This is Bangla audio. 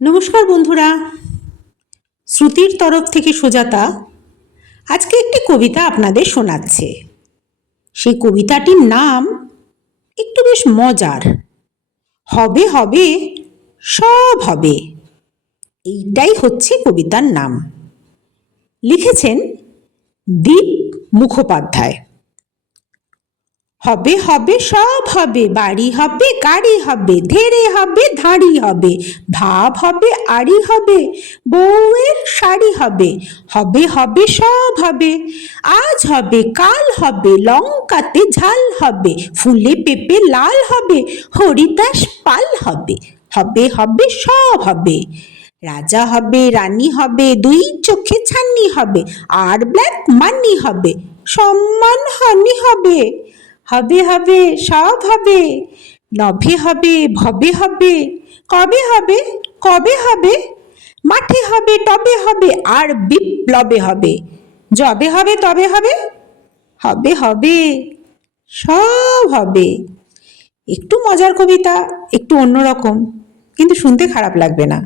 নমস্কার বন্ধুরা, শ্রুতির তরফ থেকে সুজাতা আজকে একটি কবিতা আপনাদের শোনাচ্ছে। সেই কবিতাটির নাম একটু বেশ মজার। হবে হবে সব হবে, এইটাই হচ্ছে কবিতার নাম। লিখেছেন দীপ মুখোপাধ্যায়। হবে হবে সব হবে, বাড়ি হবে গাড়ি হবে, ধেড়ে হবে ধাড়ি হবে, ভাব হবে আড়ি হবে, বউয়ের শাড়ি হবে। হবে হবে সব হবে, আজ হবে কাল হবে, লঙ্কাতে ঝাল হবে, ফুলে পেঁপে লাল হবে, হরিদাস পাল হবে। হবে হবে সব হবে, রাজা হবে রানী হবে, দুই চোখে ছান্নি হবে, আর ব্ল্যাক মানি হবে, সম্মান হানি হবে। হবে হবে সব হবে, নভে হবে ভবে হবে, কবে হবে কবে হবে, মাঠে হবে টবে হবে, আর বিপ্লবে হবে, যবে হবে তবে হবে। হবে হবে সব হবে। একটু মজার কবিতা, একটু অন্যরকম, কিন্তু শুনতে খারাপ লাগবে না।